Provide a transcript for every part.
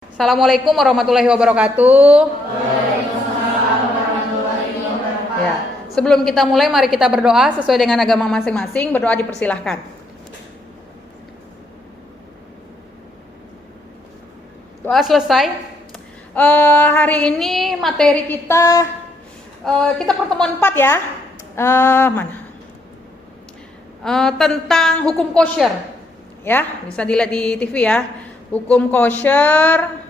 Assalamualaikum warahmatullahi wabarakatuh. Ya, sebelum kita mulai, mari kita berdoa sesuai dengan agama masing-masing. Berdoa dipersilahkan. Doa selesai. Hari ini materi kita pertemuan 4 ya. Tentang hukum kosher. Ya, bisa dilihat di TV ya. Hukum kosher,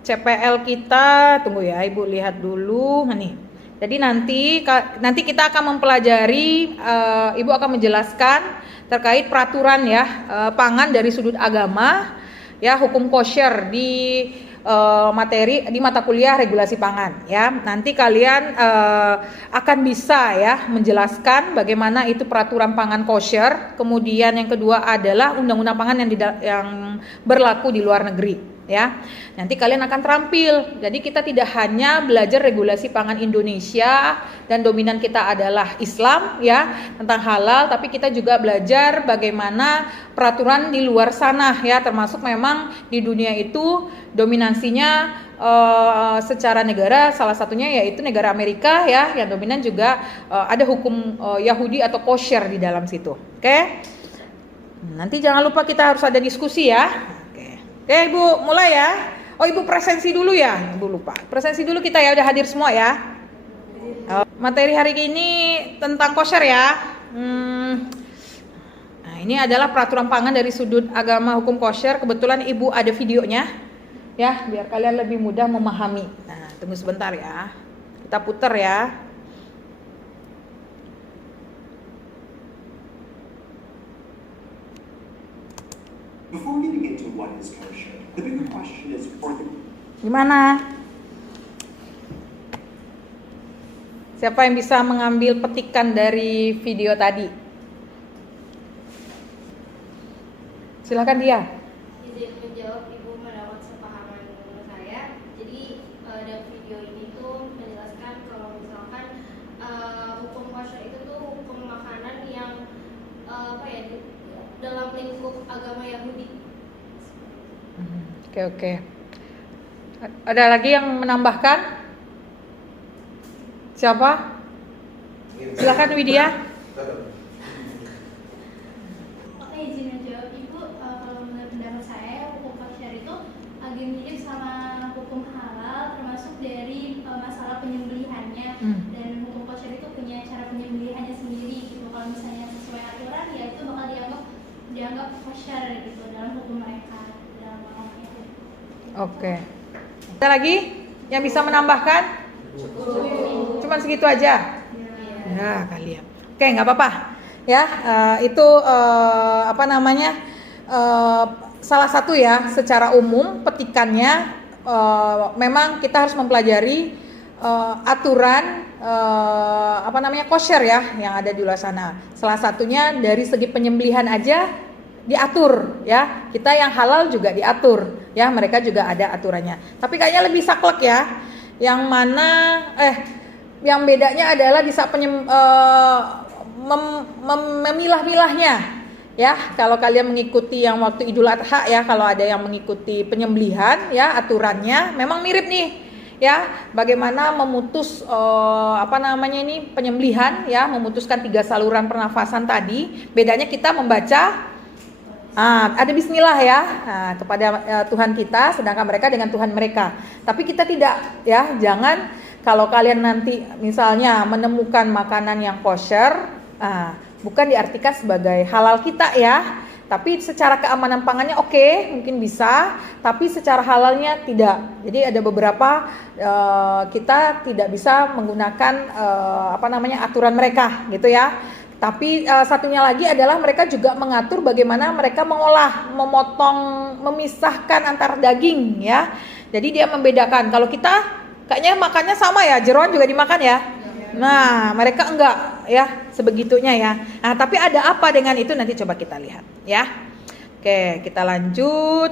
CPL kita, tunggu ya, Ibu lihat dulu. Nah, nih. Jadi nanti kita akan mempelajari, Ibu akan menjelaskan terkait peraturan ya pangan dari sudut agama, ya hukum kosher di materi di mata kuliah regulasi pangan ya. Nanti kalian akan bisa ya menjelaskan bagaimana itu peraturan pangan kosher. Kemudian yang kedua adalah undang-undang pangan yang berlaku di luar negeri ya. Nanti kalian akan terampil. Jadi kita tidak hanya belajar regulasi pangan Indonesia dan dominan kita adalah Islam ya tentang halal, tapi kita juga belajar bagaimana peraturan di luar sana ya, termasuk memang di dunia itu dominansinya secara negara, salah satunya yaitu negara Amerika ya, yang dominan juga ada hukum Yahudi atau kosher di dalam situ. Oke? Nanti jangan lupa kita harus ada diskusi ya. Oke, Ibu mulai ya. Oh, Ibu presensi dulu ya. Ibu lupa. Presensi dulu kita ya, udah hadir semua ya. Materi hari ini tentang kosher ya. Nah, ini adalah peraturan pangan dari sudut agama hukum kosher. Kebetulan Ibu ada videonya. Ya, biar kalian lebih mudah memahami. Nah, tunggu sebentar ya. Kita putar ya. Before getting into what is kosher, the bigger question is for the... Gimana? Siapa yang bisa mengambil petikan dari video tadi? Silakan dia. Izin menjawab, Ibu mendapat sepahaman saya. Jadi dalam video ini tuh menjelaskan kalau misalkan hukum kosher itu tuh hukum makanan yang dalam lingkup agama Yahudi. Oke. Ada lagi yang menambahkan? Siapa? Silakan Widya. Oke, izin menjawab Ibu, kalau menurut pendapat saya hukum kosher itu agak mirip sama hukum halal, termasuk dari masalah penyembelihannya. Dan hukum kosher itu punya cara penyembelihannya sendiri gitu. Kalau misalnya sesuai aturan ya itu bakal dianggap kosher gitu dalam hukum mereka, dalam agama Yahudi. Oke. Ada lagi yang bisa menambahkan? Cuman segitu aja. Ya kali ya. Oke, nggak apa-apa. Ya, itu salah satu ya secara umum petikannya memang kita harus mempelajari aturan kosher ya yang ada di luar sana. Salah satunya dari segi penyembelihan aja diatur ya. Kita yang halal juga diatur ya, mereka juga ada aturannya. Tapi kayaknya lebih saklek ya. Yang mana yang bedanya adalah di saat memilah-milahnya ya. Kalau kalian mengikuti yang waktu Idul Adha ya, kalau ada yang mengikuti penyembelihan ya, aturannya memang mirip nih ya. Bagaimana memutus penyembelihan ya, memutuskan 3 saluran pernafasan tadi. Bedanya kita membaca ada bismillah ya kepada Tuhan kita, sedangkan mereka dengan Tuhan mereka. Tapi kita tidak ya, jangan kalau kalian nanti misalnya menemukan makanan yang kosher, bukan diartikan sebagai halal kita ya. Tapi secara keamanan pangannya oke, mungkin bisa, tapi secara halalnya tidak. Jadi ada beberapa kita tidak bisa menggunakan aturan mereka gitu ya. Tapi satunya lagi adalah mereka juga mengatur bagaimana mereka mengolah, memotong, memisahkan antar daging ya. Jadi dia membedakan. Kalau kita kayaknya makannya sama ya, jeroan juga dimakan ya. Nah, mereka enggak ya, sebegitunya ya. Nah, tapi ada apa dengan itu nanti coba kita lihat ya. Oke, kita lanjut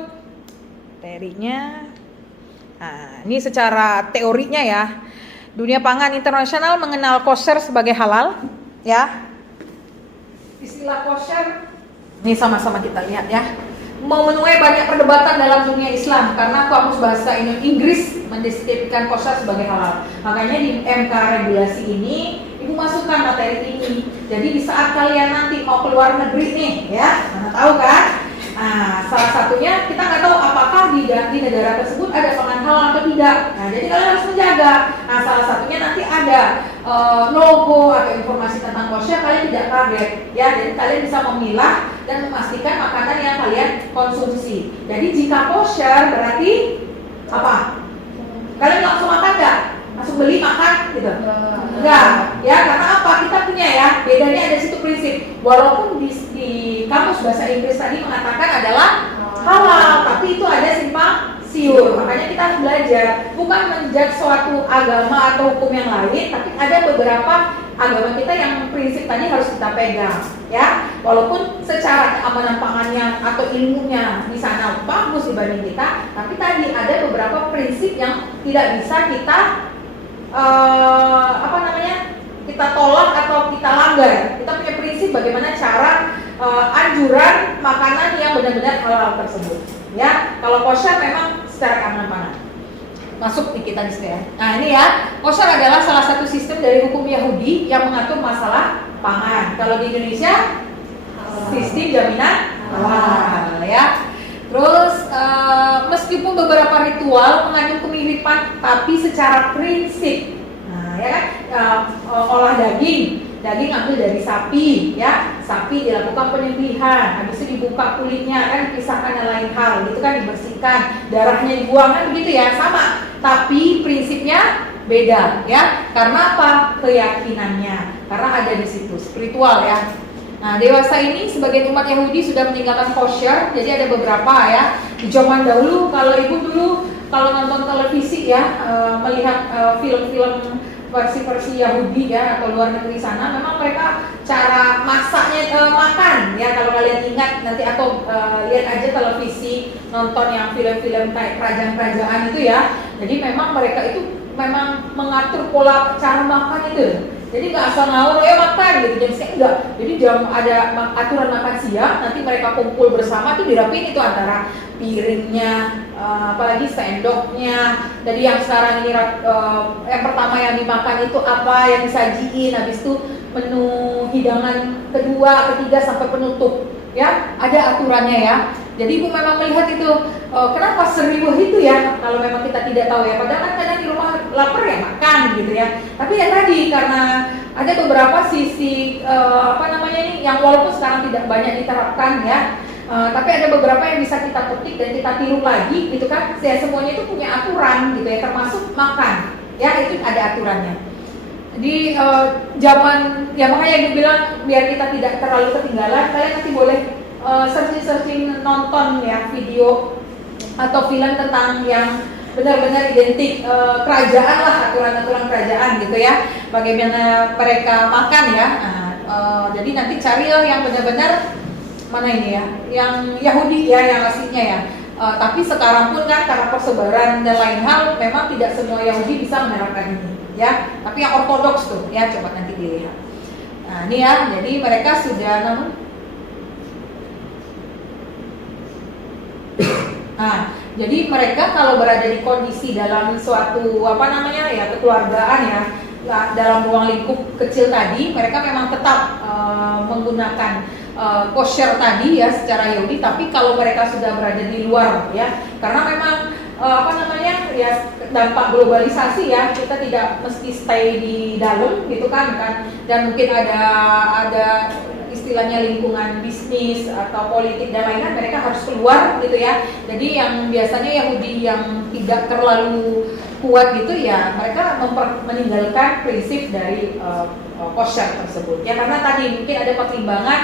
materinya. Nah, ini secara teorinya ya. Dunia Pangan Internasional mengenal kosher sebagai halal ya. Istilah kosher ini sama-sama kita lihat ya. memenuhi banyak perdebatan dalam dunia Islam karena kamus bahasa Inggris mendeskripsikan kosher sebagai halal. Makanya di MK regulasi ini Ibu masukkan materi ini. Jadi di saat kalian nanti mau keluar negeri nih, ya, mana tahu kan? Nah, salah satunya kita nggak tahu apakah di negara tersebut ada pangan halal atau tidak. Nah, jadi kalian harus menjaga. Nah, salah satunya nanti ada logo atau informasi tentang kosher, kalian tidak kaget, ya. Jadi kalian bisa memilah dan memastikan makanan yang kalian konsumsi. Jadi jika kosher berarti apa? Kalian langsung makan nggak? Langsung beli makan gitu? Enggak, ya, karena apa? Kita punya ya, bedanya ada situ prinsip. Walaupun di kamus bahasa Inggris tadi mengatakan adalah halal, tapi itu ada simpang siur. Makanya kita harus belajar, bukan menjudge suatu agama atau hukum yang lain, tapi ada beberapa agama kita yang prinsip tadi harus kita pegang, ya. Walaupun secara keamanan pangannya atau ilmunya di sana bagus dibanding kita, tapi tadi ada beberapa prinsip yang tidak bisa kita kita tolak atau kita langgar. Kita punya prinsip bagaimana cara anjuran makanan yang benar-benar halal tersebut, ya. Kalau kosher memang secara keamanan pangan masuk di kita di sini ya. Nah ini ya, kosher adalah salah satu sistem dari hukum Yahudi yang mengatur masalah pangan. Kalau di Indonesia sistem jaminan halal, ya. Terus meskipun beberapa ritual mengandung kemiripan, tapi secara prinsip, nah ya kan, olah daging ambil dari sapi, ya. Sapi dilakukan penyembelihan, habis itu dibuka kulitnya, kan dipisahkan dan lain hal, itu kan dibersihkan, darahnya dibuang, kan begitu ya, sama. Tapi prinsipnya beda, ya. Karena apa? Keyakinannya, karena ada di situ spiritual, ya. Nah, dewasa ini sebagian umat Yahudi sudah meninggalkan kosher, jadi ada beberapa ya. Di zaman dahulu, kalau ibu dulu kalau nonton televisi ya, melihat film-film versi Yahudi ya atau luar negeri sana, memang mereka cara masaknya makan ya. Kalau kalian ingat nanti atau lihat aja televisi, nonton yang film-film kayak kerajaan-kerajaan itu ya. Jadi memang mereka itu memang mengatur pola cara makan itu. Jadi nggak asal ngawur ya makan gitu, jam sekian enggak. Jadi jam ada aturan makan siang, nanti mereka kumpul bersama tuh dirapiin itu antara piringnya, apalagi sendoknya. Jadi yang sekarang ini yang pertama yang dimakan itu apa yang disajiin, habis itu menu hidangan kedua, ketiga sampai penutup. Ya, ada aturannya ya. Jadi ibu memang melihat itu kenapa seribu itu ya kalau memang kita tidak tahu ya. Padahal kan kadang di rumah lapar ya makan gitu ya. Tapi ya tadi karena ada beberapa sisi ini yang walaupun sekarang tidak banyak diterapkan ya. Tapi ada beberapa yang bisa kita petik dan kita tiru lagi gitu kan. Ya, semuanya itu punya aturan gitu ya, termasuk makan. Ya, itu ada aturannya. Di zaman ya makanya ibu bilang biar kita tidak terlalu ketinggalan, kalian nanti boleh searching nonton ya video atau film tentang yang benar-benar identik kerajaan lah, aturan-aturan kerajaan gitu ya, bagaimana mereka makan ya. Jadi nanti cari yang benar-benar mana ini ya, yang Yahudi ya, yang aslinya ya. Tapi sekarang pun kan karena persebaran dan lain hal, memang tidak semua Yahudi bisa menerapkan ini ya. Tapi yang ortodoks tuh ya, coba nanti dilihat. Nah ini ya, jadi mereka sudah jadi mereka kalau berada di kondisi dalam suatu kekeluargaan ya, dalam ruang lingkup kecil tadi, mereka memang tetap menggunakan kosher tadi ya secara Yahudi. Tapi kalau mereka sudah berada di luar ya, karena memang dampak globalisasi ya, kita tidak mesti stay di dalam gitu kan, dan mungkin ada istilahnya lingkungan bisnis atau politik dan lain-lain, mereka harus keluar gitu ya. Jadi yang biasanya Yahudi yang tidak terlalu kuat gitu ya, mereka meninggalkan prinsip dari kosher tersebut ya, karena tadi mungkin ada pertimbangan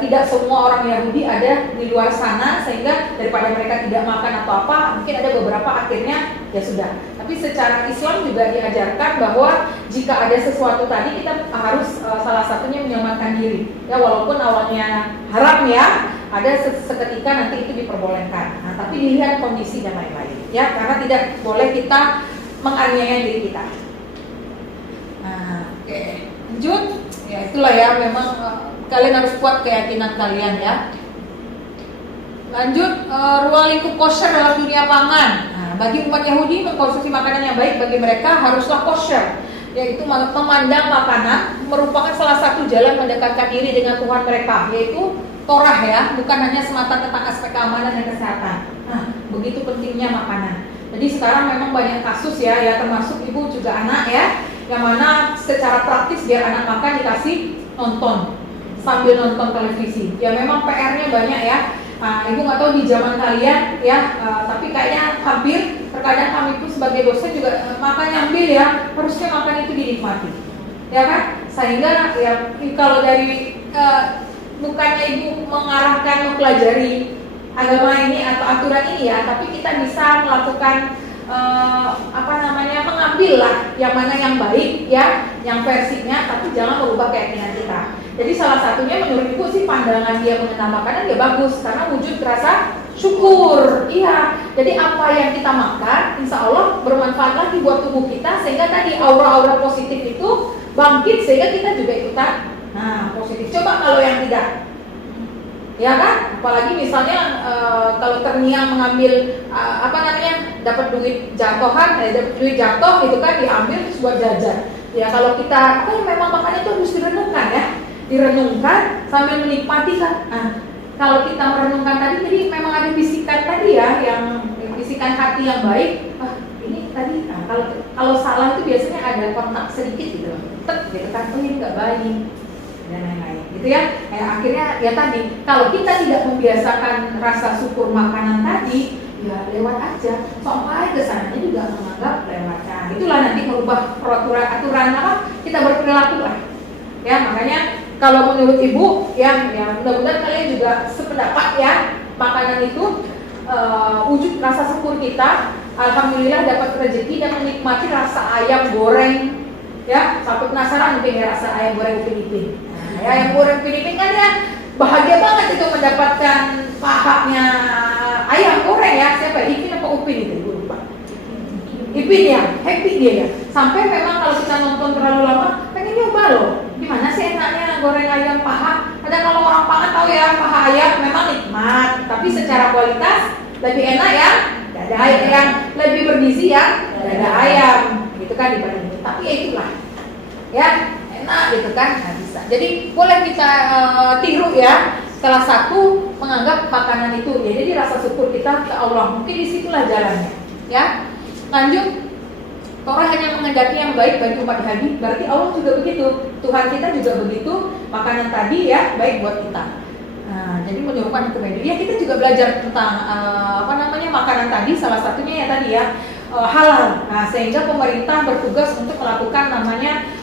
tidak semua orang Yahudi ada di luar sana, sehingga daripada mereka tidak makan atau apa, mungkin ada beberapa akhirnya ya sudah. Tapi secara Islam juga diajarkan bahwa jika ada sesuatu tadi, kita harus salah satunya menyelamatkan diri ya, walaupun awalnya haram ya, ada seketika nanti itu diperbolehkan. Nah, tapi dilihat kondisi dan lain-lain ya, karena tidak boleh kita menganiaya diri kita. Nah, oke. Lanjut ya, itulah ya, memang kalian harus kuat keyakinan kalian ya. Lanjut, ruang lingkup kosher dalam dunia pangan. Nah, bagi umat Yahudi mengkonsumsi makanan yang baik bagi mereka haruslah kosher, yaitu memandang makanan merupakan salah satu jalan mendekatkan diri dengan Tuhan mereka, yaitu Torah ya, bukan hanya semata tentang aspek keamanan dan kesehatan. Nah, begitu pentingnya makanan. Jadi sekarang memang banyak kasus ya, termasuk ibu juga anak ya, yang mana secara praktis biar anak makan dikasih nonton sambil nonton televisi. Ya memang PR-nya banyak ya. Ibu nggak tahu di zaman kalian ya, tapi kayaknya hampir terkadang kami itu sebagai dosen juga makan nyambil ya, harusnya makan itu dinikmati, ya kan? Sehingga ya kalau dari bukannya ibu mengarahkan mempelajari agama ini atau aturan ini ya, tapi kita bisa melakukan mengambil lah yang mana yang baik ya, yang versinya, tapi jangan merubah keyakinan kita. Jadi salah satunya menurut ibu sih pandangan dia mengenal makanan ya bagus karena wujud rasa syukur. Iya. Jadi apa yang kita makan insya Allah bermanfaat lagi buat tubuh kita sehingga tadi aura-aura positif itu bangkit sehingga kita juga ikutan positif. Coba kalau yang tidak, ya kan? Apalagi misalnya kalau terniang mengambil dapat duit jatuhan, dapat duit jatuh itu kan diambil terus buat jajan. Ya kalau kita memang makannya itu harus direnungkan ya. Direnungkan sambil menikmati kan. Kalau kita merenungkan tadi, jadi memang ada bisikan tadi ya, yang bisikan hati yang baik. Ini tadi kalau salah itu biasanya ada kontak sedikit gitu, gitu kan, ini nggak baik dan lain-lain, gitu ya. Akhirnya ya tadi, kalau kita tidak membiasakan rasa syukur makanan tadi, ya lewat aja. Sampai kesananya juga menganggap lewatnya. Itulah nanti merubah aturan kita berperilaku lah. Ya makanya. Kalau menurut ibu, ya mudah-mudahan kalian juga sependapat ya, makanan itu wujud rasa syukur kita. Alhamdulillah dapat rezeki dan menikmati rasa ayam goreng, ya sampai penasaran mungkin ya rasa ayam goreng Upin Ipin. Ayam goreng Upin Ipin kan ya bahagia banget itu mendapatkan pahanya ayam goreng ya. Siapa? Ipin apa Upin itu? Ibu lupa. Ipin ya, happy dia ya. Sampai memang kalau kita nonton terlalu lama, pengen nyoba loh. Gimana sih enaknya goreng ayam paha? Ada kalau orang pangan tahu ya, paha ayam memang nikmat, tapi secara kualitas lebih enak ya dada ayam, yang lebih bergizi ya dada ayam, gitu kan dibanding itu. Tapi ya itulah, ya enak gitu kan, bisa. Jadi boleh kita tiru ya. Salah satu menganggap makanan itu ya, jadi rasa syukur kita ke Allah. Mungkin disitulah jalannya, ya. Lanjut. Torah hanya menghendaki yang baik bagi umat Yahudi, berarti Allah juga begitu, Tuhan kita juga begitu, makanan tadi ya baik buat kita. Jadi menyuruhkan hukum itu. Ya kita juga belajar tentang makanan tadi, salah satunya ya tadi ya halal. Sehingga pemerintah bertugas untuk melakukan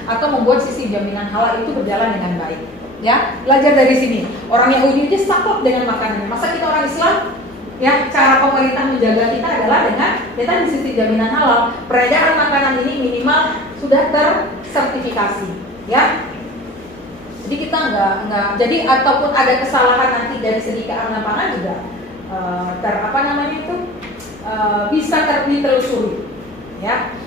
atau membuat sisi jaminan halal itu berjalan dengan baik. Ya belajar dari sini. Orang Yahudi itu saklek dengan makanannya. Masa kita orang Islam? Ya, cara pemerintah menjaga kita adalah dengan kita di sisi jaminan halal. Peredaran makanan ini minimal sudah tersertifikasi, ya. Jadi kita enggak. Jadi ataupun ada kesalahan nanti dari segi keamanan pangan juga bisa ditelusuri, ya.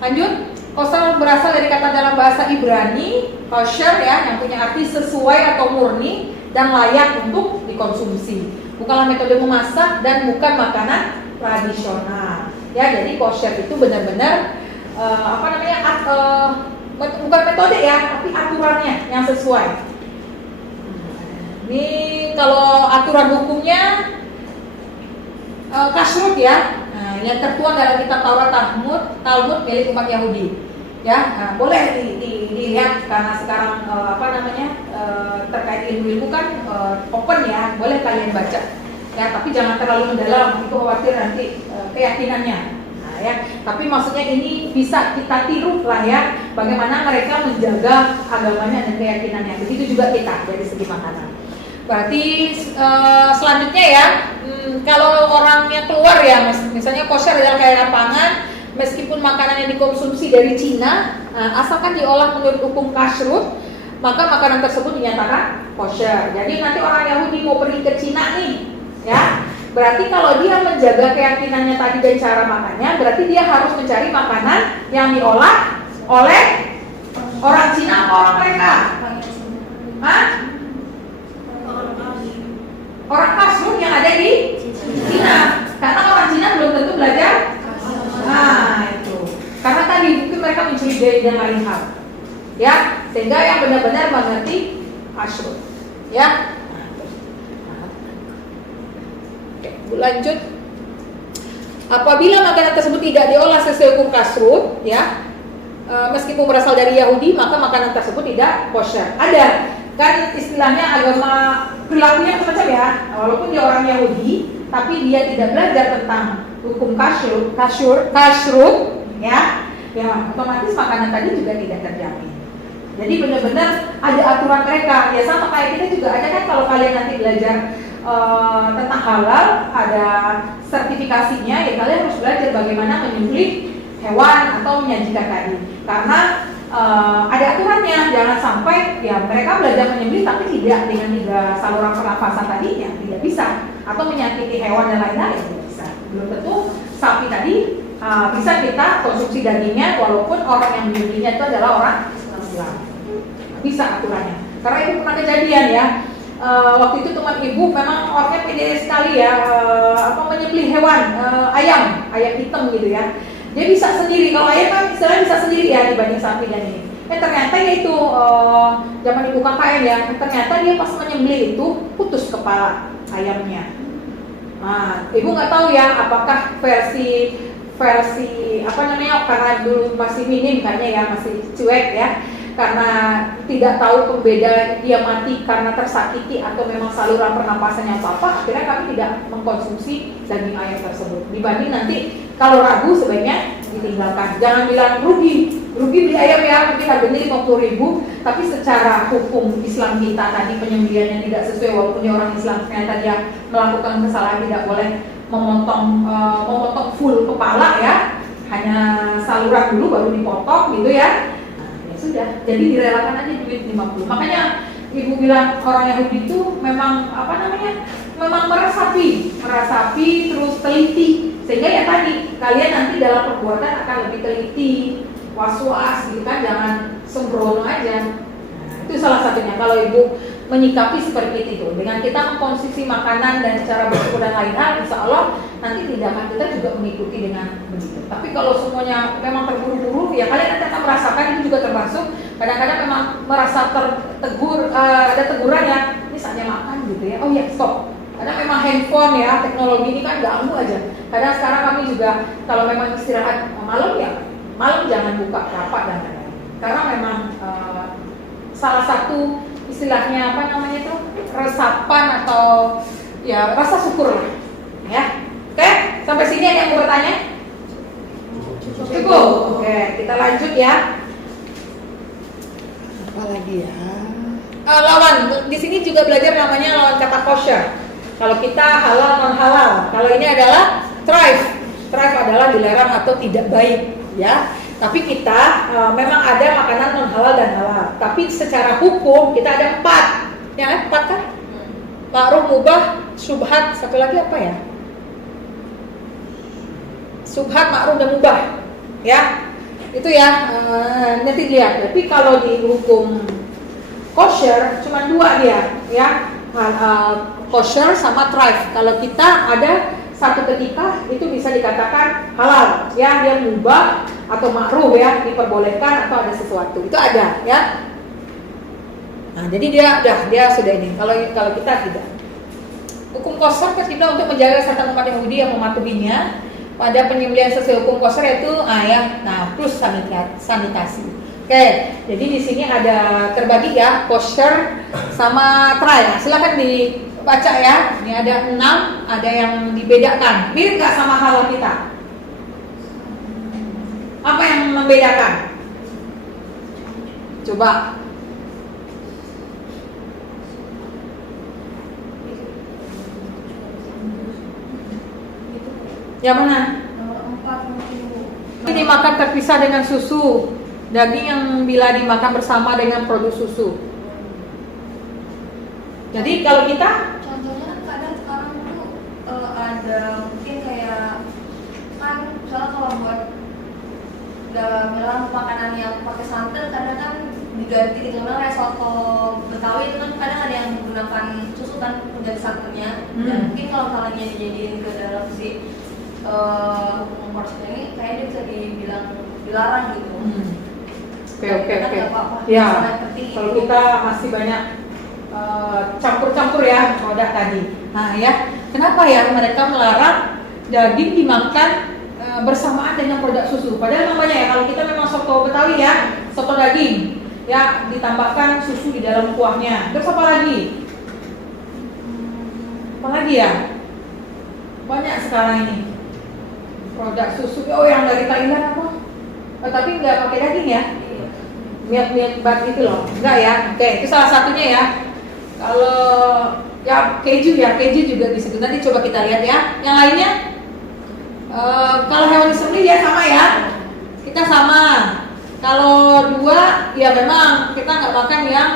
Lanjut, kosher berasal dari kata dalam bahasa Ibrani kosher ya, yang punya arti sesuai atau murni dan layak untuk dikonsumsi. Bukanlah metode memasak dan bukan makanan tradisional. Ya, jadi kosher itu benar-benar bukan metode ya, tapi aturannya yang sesuai. Ini kalau aturan hukumnya kashrut ya, yang tertuang dalam kitab Taurat Talmud milik umat Yahudi. Ya, boleh dilihat karena sekarang terkait ilmu kan open ya, boleh kalian baca. Ya, tapi jangan terlalu mendalam, itu khawatir nanti keyakinannya. Ya, tapi maksudnya ini bisa kita tiru lah ya, bagaimana mereka menjaga agamanya dan keyakinannya. Begitu juga kita dari segi makanan. Berarti selanjutnya ya, kalau orangnya keluar ya, misalnya kosher adalah kayak pangan. Meskipun makanan yang dikonsumsi dari Cina, asalkan diolah menurut hukum kashrut, maka makanan tersebut dinyatakan kosher. Jadi nanti orang Yahudi mau pergi ke Cina nih, ya, berarti kalau dia menjaga keyakinannya tadi dan cara makannya, berarti dia harus mencari makanan yang diolah oleh orang Cina atau orang mereka. orang kasrun yang ada di Cina. Karena orang Cina belum tentu belajar. Nah itu. Karena tadi mungkin mereka mencurigai dan lain hal. Ya, sehingga yang benar-benar mengerti kasrun. Ya. Oke, lanjut. Apabila makanan tersebut tidak diolah sesuai hukum kasrun, ya, meskipun berasal dari Yahudi, maka makanan tersebut tidak kosher. Ada kan istilahnya agama perilakunya macam ya, walaupun dia orang Yahudi, tapi dia tidak belajar tentang hukum kasrun, ya, otomatis makanan tadi juga tidak terjamin. Jadi benar-benar ada aturan mereka. Ya sama kayak kita juga ada kan, kalau kalian nanti belajar tentang halal, ada sertifikasinya, ya kalian harus belajar bagaimana menyembelih hewan atau menyajikan tadi. Karena ada aturannya, jangan sampai ya mereka belajar menyembelih tapi tidak dengan 3 saluran pernafasan tadi, ya tidak bisa, atau menyakiti hewan dan lain-lain, ya tidak bisa. Belum tentu sapi tadi bisa kita konsumsi dagingnya walaupun orang yang menyembelihnya itu adalah orang Islam. Bisa aturannya. Karena itu pernah kejadian ya. Waktu itu teman ibu memang orangnya pede sekali ya, menyembelih hewan, ayam hitam gitu ya. Dia bisa sendiri, kalau ayam kan istilahnya bisa sendiri ya dibanding sapi dan ini. Ternyata ya itu zaman ibu KKN ya, ternyata dia pas menyembelih itu putus kepala ayamnya. Nah, ibu nggak tahu ya apakah versi karena dulu masih minim kayaknya ya, masih cuek ya. Karena tidak tahu pembeda dia mati karena tersakiti atau memang saluran pernapasannya apa, akhirnya kami tidak mengkonsumsi daging ayam tersebut. Dibanding nanti kalau ragu sebaiknya ditinggalkan. Jangan bilang rugi beli ayam ya, mungkin harganya 50.000, tapi secara hukum Islam kita tadi penyembelihannya tidak sesuai, walaupun dia orang Islam ternyata dia melakukan kesalahan, tidak boleh memotong full kepala ya, hanya saluran dulu baru dipotong gitu ya. Sudah, jadi direlakan aja duit 50. Makanya ibu bilang orang Yahudi itu memang memang meresapi terus teliti, sehingga ya tadi kalian nanti dalam perbuatan akan lebih teliti, was-was gitu kan, jangan sembrono aja. Nah, itu salah satunya kalau ibu menyikapi seperti itu, dengan kita mengkonsumsi makanan dan cara bersyukur dan lain hal, insya Allah nanti tindakan kita juga mengikuti dengan begitu. Tapi kalau semuanya memang terburu-buru, ya kalian nanti akan merasakan, itu juga termasuk kadang-kadang memang merasa ada teguran ya, ini saatnya makan gitu ya, oh ya stop. Karena memang handphone ya, teknologi ini kan ganggu aja. Kadang sekarang kami juga kalau memang istirahat malam ya, malam jangan buka rapat dan lain-lain. Karena memang salah satu istilahnya itu resapan atau ya rasa syukur lah ya. Oke, sampai sini ada yang mau bertanya? Cukup. Oke, kita lanjut ya. Apa lagi ya? Lawan, di sini juga belajar namanya lawan kata kosher. Kalau kita halal non halal, kalau ini adalah thrive adalah dilarang atau tidak baik ya. Tapi kita memang ada makanan non halal dan halal. Tapi secara hukum kita ada 4, ya 4 kan? Ma'ruf, mubah, syubhat, satu lagi apa ya? Syubhat, ma'ruf dan mubah, ya. Itu ya, nanti lihat. Tapi kalau di hukum kosher cuma 2 dia, ya. Kosher sama thrive. Kalau kita ada satu ketika itu bisa dikatakan halal, ya, dia mubah atau makruh ya, diperbolehkan atau ada sesuatu, itu ada ya. Nah, jadi dia sudah ini. Kalau kita tidak. Hukum kosher tercipta untuk menjaga kesehatan umat Yahudi yang mematuhinya pada penyembelihan sesuai hukum kosher, yaitu plus sanitasi. Oke, jadi di sini ada terbagi ya, kosher sama thrive. Silakan dibaca ya. Ini ada 6, ada yang dibedakan. Mirip nggak sama halal kita? Apa yang membedakan? Coba. Yang mana? Ini dimakan terpisah dengan susu. Daging yang bila dimakan bersama dengan produk susu. Jadi kalau kita contohnya kadang sekarang tuh ada mungkin kayak kan misalnya kalau buat misalnya makanan yang pakai santan kadang kan diganti gitu kan, kayak soto Betawi itu kan kadang ada yang menggunakan susu kan dari santannya. Dan mungkin kalau misalnya dijadiin ke dalam si hukum korsnya ini kayaknya dia bisa dibilang dilarang gitu. Oke. Nggak apa-apa. Ya, Masalah seperti kalau itu. kita masih banyak campur-campur ya produk tadi. Nah ya, kenapa ya mereka melarang daging dimakan bersamaan dengan produk susu? Padahal namanya ya, kalau kita memang soto Betawi ya, soto daging ya ditambahkan susu di dalam kuahnya. Terus apa lagi? Apa lagi ya? Banyak sekarang ini produk susu. Oh, yang dari Thailand apa? Tapi nggak pakai daging ya? Milk bar gitu loh, enggak ya? Oke, itu salah satunya ya. Kalau ya keju juga di situ. Nanti coba kita lihat ya. Yang lainnya, kalau hewan disembelih ya sama ya. Kita sama. Kalau dua ya memang kita nggak makan yang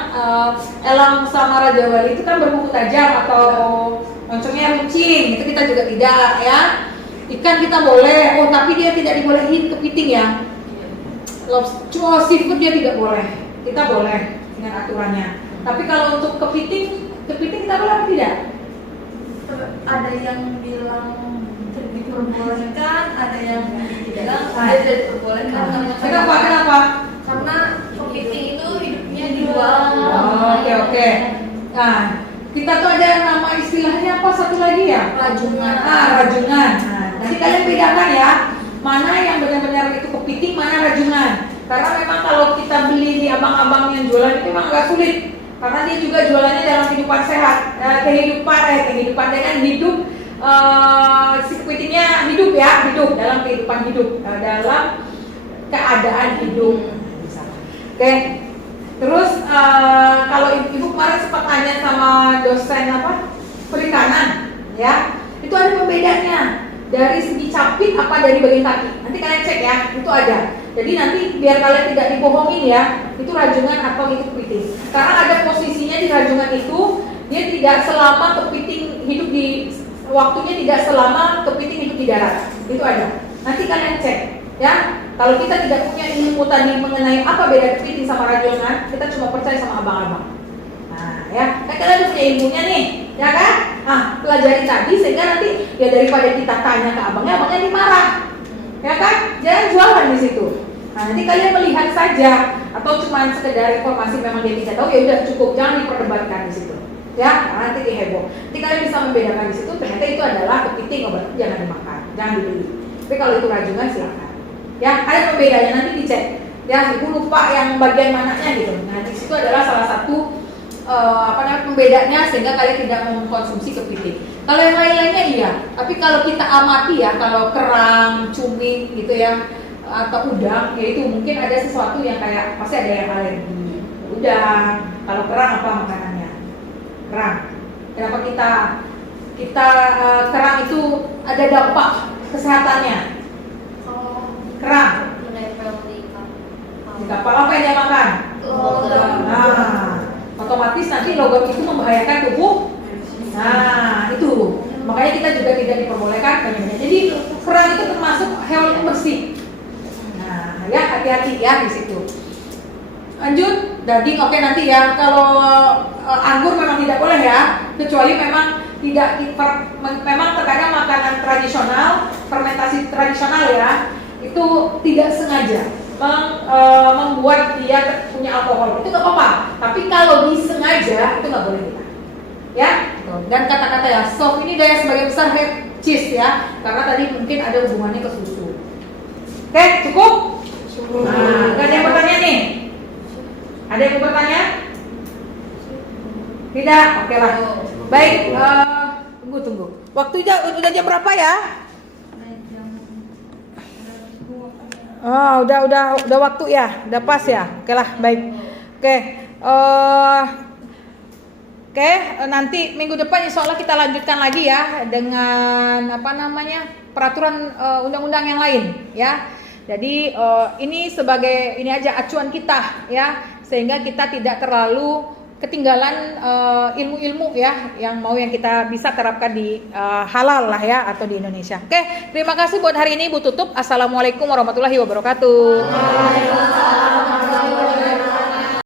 elang sama raja wali itu kan berbuku tajam atau moncongnya runcing. Itu kita juga tidak ya. Ikan kita boleh, tapi dia tidak dibolehin kepiting ya. Lobster, seafood dia tidak boleh. Kita boleh dengan aturannya. Tapi kalau untuk kepiting kita boleh apa tidak? Ada yang bilang diperbolehkan, ada yang bilang Nah. tidak diperbolehkan. Kenapa? Karena kepiting itu hidupnya di luar. Oke. Nah, kita tuh ada nama istilahnya apa satu lagi ya? Rajungan. Rajungan. Nah, nanti kalian bedakan ya, mana yang benar-benar itu kepiting, mana rajungan. Karena memang kalau kita beli di abang-abang yang jualan itu memang agak sulit. Karena dia juga jualannya dalam kehidupan sehat, kehidupan dengan hidup, si kepitingnya hidup dalam kehidupan hidup, dalam keadaan hidup. Oke. Terus kalau ibu kemarin sempat tanya sama dosen perikanan, ya, itu ada pembedanya dari segi capit apa dari bagian kaki. Nanti kalian cek ya, itu ada. Jadi nanti biar kalian tidak dibohongin ya, itu rajungan atau itu kepiting. Karena ada posisinya di rajungan itu, dia tidak selama kepiting hidup di waktunya tidak selama kepiting hidup di darat. Itu ada. Nanti kalian cek ya. Kalau kita tidak punya ilmu tadi mengenai apa beda kepiting sama rajungan, kita cuma percaya sama abang-abang. Nah, ya, kan kalian punya ilmunya nih, ya kan? Nah, pelajari tadi sehingga nanti ya daripada kita tanya ke abangnya dimarah. Ya kan? Jangan jualan di situ. Nah, nanti kalian melihat saja atau cuma sekedar informasi memang dia tidak tahu, ya udah cukup, jangan diperdebatkan di situ. Ya, nanti diheboh. Nanti kalian bisa membedakan di situ ternyata itu adalah kepiting, obat jangan dimakan, jangan dibeli. Tapi kalau itu rajungan silakan. Ya, ada pembedanya nanti dicek. Ya, ibu lupa yang bagian mananya gitu. Nah, di situ adalah salah satu pembedanya sehingga kalian tidak mengkonsumsi kepiting. Kalau yang lain-lainnya iya, tapi kalau kita amati ya, kalau kerang, cumi gitu ya, atau udang, ya itu mungkin ada sesuatu yang kayak pasti ada yang alergi. Udang, kalau kerang apa makanannya? Kerang. Kenapa kita kerang itu ada dampak kesehatannya? Kerang. menempel di Kapal apa yang dia makan? Nah, otomatis nanti logam itu membahayakan tubuh. Nah, itu. Makanya kita juga tidak diperbolehkan banyak-banyak. Jadi kerang itu termasuk hewan yang bersih. Nah, ya hati-hati ya di situ. Lanjut, daging oke nanti ya. Kalau anggur memang tidak boleh ya, kecuali memang memang terkadang makanan tradisional, fermentasi tradisional ya, itu tidak sengaja membuat dia punya alkohol, itu nggak apa-apa. Tapi kalau disengaja itu nggak boleh kita. Ya, dan kata-kata ya, soft ini daya sebagian besar cheese ya, karena tadi mungkin ada hubungannya ke susu. Oke, cukup? Nah, ada yang bertanya nih? Ada yang mau bertanya? Tidak? Oke lah. Baik, tunggu. Waktunya udah jam berapa ya? Oh, udah waktu ya, udah pas ya. Oke lah, baik. Oke, nanti minggu depan insya Allah kita lanjutkan lagi ya dengan peraturan undang-undang yang lain ya. Jadi ini sebagai aja acuan kita ya, sehingga kita tidak terlalu ketinggalan ilmu-ilmu ya yang kita bisa terapkan di halal lah ya atau di Indonesia. Oke, terima kasih buat hari ini. Ibu tutup. Assalamualaikum warahmatullahi wabarakatuh.